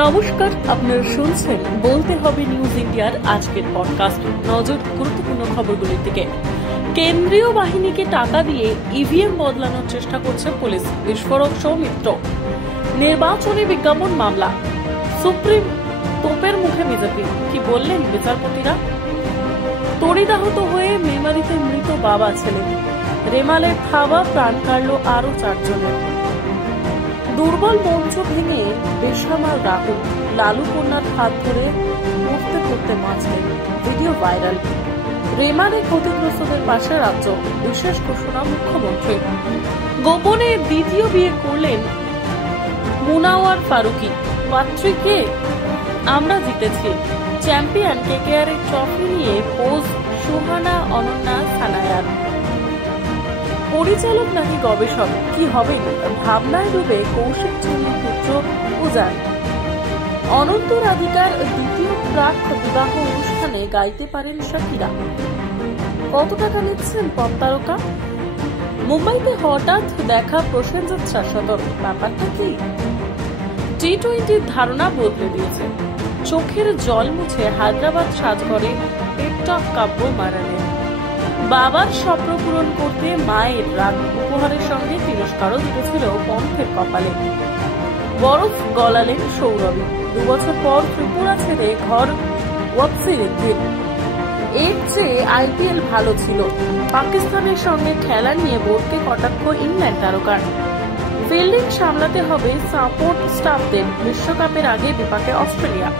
নমস্কার, আপনারা শুনছেন বলতে হবে নিউজ ইন্ডিয়ার আজকের পডকাস্ট। নজর গুরুত্বপূর্ণ খবরগুলির দিকে। কেন্দ্রীয় বাহিনীকে টাকা দিয়ে ইভিএম বদলানোর চেষ্টা করছে পুলিশ, বিস্ফোরক সৌমিত্র। নির্বাচনী বিজ্ঞাপন মামলা, সুপ্রিম তোপের মুখে বিজেপি, কি বললেন বিচারপতিরা? তড়িদাহত হয়ে মেমারিতে মৃত বাবা ছেলে, রেমালের খাওয়া প্রাণ কাড়ল আরো 4 জনের। দুর্বল মঞ্চ ভেঙে বেসামাল রাহুল, লালু কন্যার হাত ধরে পড়তে পড়তে বাঁচলেন, ভিডিও ভাইরাল। রেমালে ক্ষতিগ্রস্তদের পাশে রাজ্য, বিশেষ ঘোষণা মুখ্যমন্ত্রী। গোপনে দ্বিতীয় বিয়ে করলেন মুনাওয়ার ফারুকি, পাত্রীকে আমরা জিতেছি। চ্যাম্পিয়ন কেকেআর এর ট্রফি নিয়ে পোজ সুহানা অনন্যা সানায়ার। পরিচালক নাকি গবেষক, কি হবে ভাবনায় ডুবে কৌশিক চন্দ্র পুত্র উজান। অনন্ত রাধিকার দ্বিতীয় প্রাক বিবাহ অনুষ্ঠানে গাইতে পারেন শাকিরা। কত টাকা নিচ্ছেন পপ তারকা? মুম্বাইতে হঠাৎ দেখা প্রসেনজিৎ শাশ্বতর, ব্যাপারটা কি? টি-20 ধারণা বদলে দিয়েছে। চোখের জল মুছে হায়দ্রাবাদ সাজঘরে টেকটক কাব্য মারানে। বাবার স্বপ্ন পূরণ করতে মায়ের রাগ, উপহারের সঙ্গে তিরস্কারও জুটেছিল পন্থের কপালে। বরফ গলালেন সৌরভী, 2 বছর পর ত্রিপুরা ছেড়ে ঘর ওয়াপসিরিদ্ধির। এর চেয়ে আইপিএল ভালো ছিল। পাকিস্তানের সঙ্গে খেলা নিয়ে বোর্ডকে কটাক্ষ ইংল্যান্ড তারকার। ফিল্ডিং সামলাতে হবে সাপোর্ট স্টাফদের, বিশ্বকাপের আগে বিপাকে অস্ট্রেলিয়া।